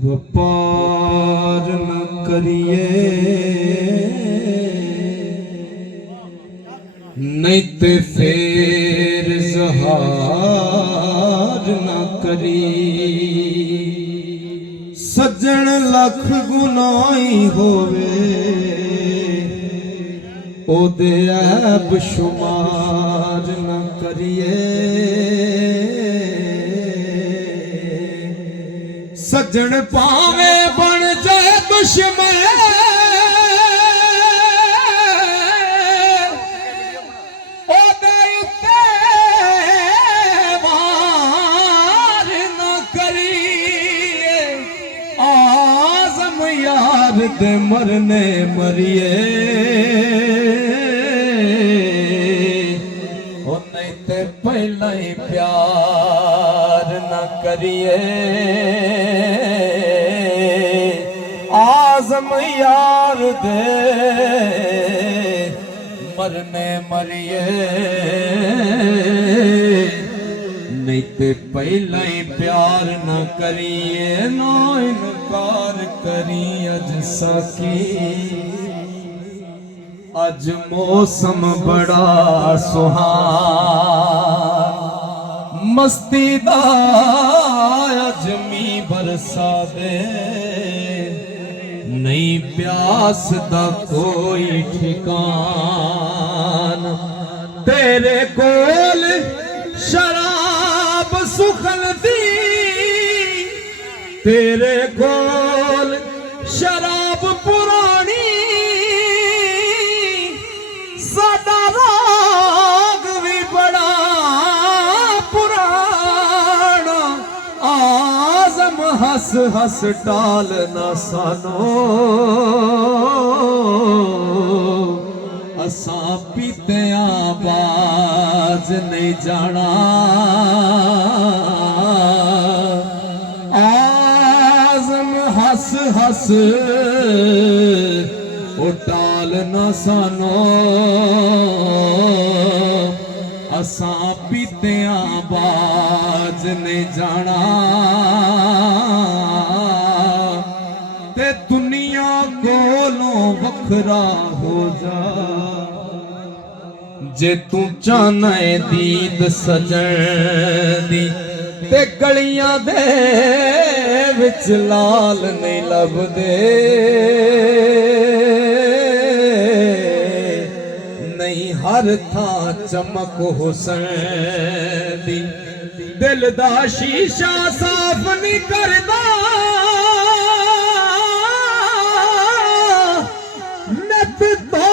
व्यापार न करिए नहीं ते फेर जहार न करी। सज्जन लख गुनाही होवे ओदे ऐब शुमार न करिए। सज्जन पावे बन जाए दुश्मन ओदे उत्ते वार न करिए। आज़म यार दे मरने मरिए ओ नहीं ते पहला ही प्यार न करिए। आज़म यार दे मरने मरिए नहीं ते पहला ही प्यार न करिए। नो इनकार करी अज साकी अज मौसम बड़ा सुहाना मस्ती दा अज मी बरसा दे नहीं प्यास दा कोई ठिकाना। तेरे कोल शराब सुखल दी तेरे कोल शराब पुरानी साडा राग भी बड़ा पुराना। आज़म हस हस टाल ना सानो असा पीते बाज नहीं जाना। आज़म हस हस ओ टाल ना सानो असा पीते बाज नहीं जाना। ते दुनिया कोलों वखरा हो जा जे तू चाहना है दीद सजन दी ते गलियां दे विच लाल नहीं लभदे। नहीं हर थां चमक हुसन दी दिल दा शीशा साफ नहीं करदा। नत तो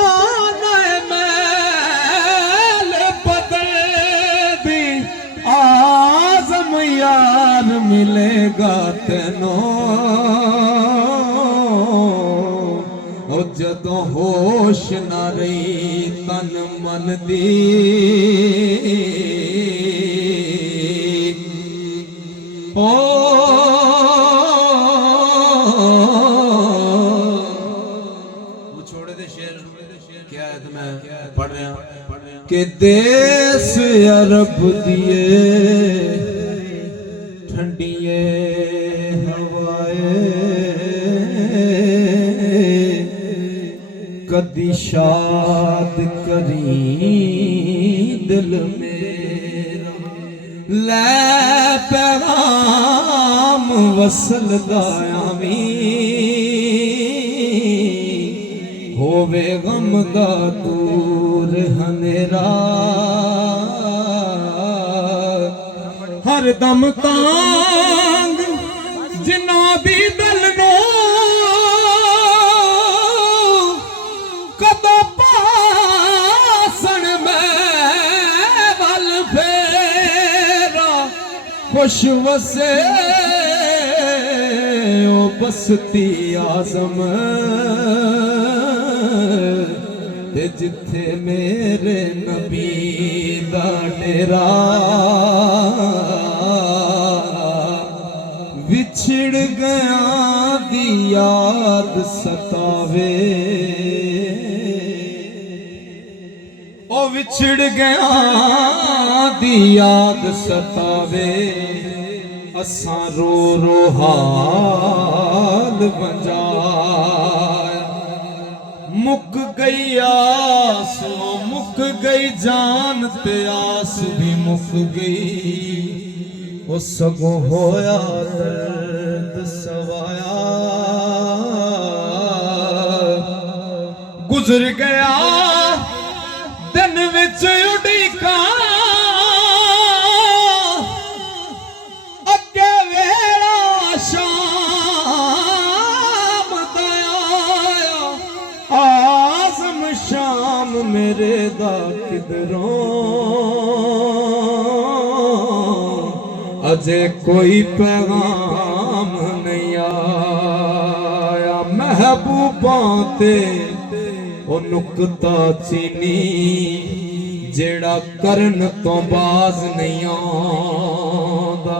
यार मिलेगा तेनो जदों होश न रही तन मन दी। ओ छोड़े दे शेर क्या है मैं पढ़ रहा कि देश अरब दिए ठंडिए हवाए कदी शाद करी दिल मेरा लै पैगाम वसल दायामी होवे गम दा दूर हनेरा। हर दम तांग जिन्ना दी दिल नो कदों पासन मैं वल फेरा। खुश वसे ओ बसती आज़म ते जिथे मेरे नबी दा डेरा। विछड़ गया दी याद सतावे ओ विछड़ गया दी याद सतावे। असां रो रो हाल वंजाया मुक गई आस मुक गई जान ते आस भी मुक गई ओ सगो होया दर्द सवाया गुजर गया दिन विच उड़ीका अगे वेला शाम दया आज़म शाम मेरे दा किधरों अजे कोई पैगाम नहीं आया महबूबा ते ओ नुकता चीनी जेड़ा करन तो बाज नहीं आंदा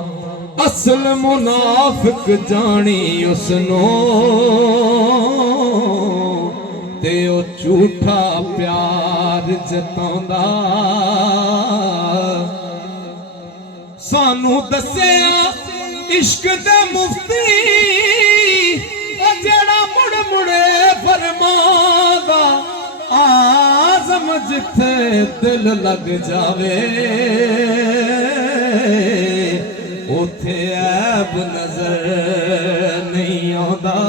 असल मुनाफिक जानी उसनो ते ओ झूठा प्यार जतांदा सानू दस्या इश्क दे मुफ्ती ओ जेड़ा मुड़ मुड़े फरमांदा आज़म जिथे दिल लग जावे उथे ऐब नजर नहीं आंदा।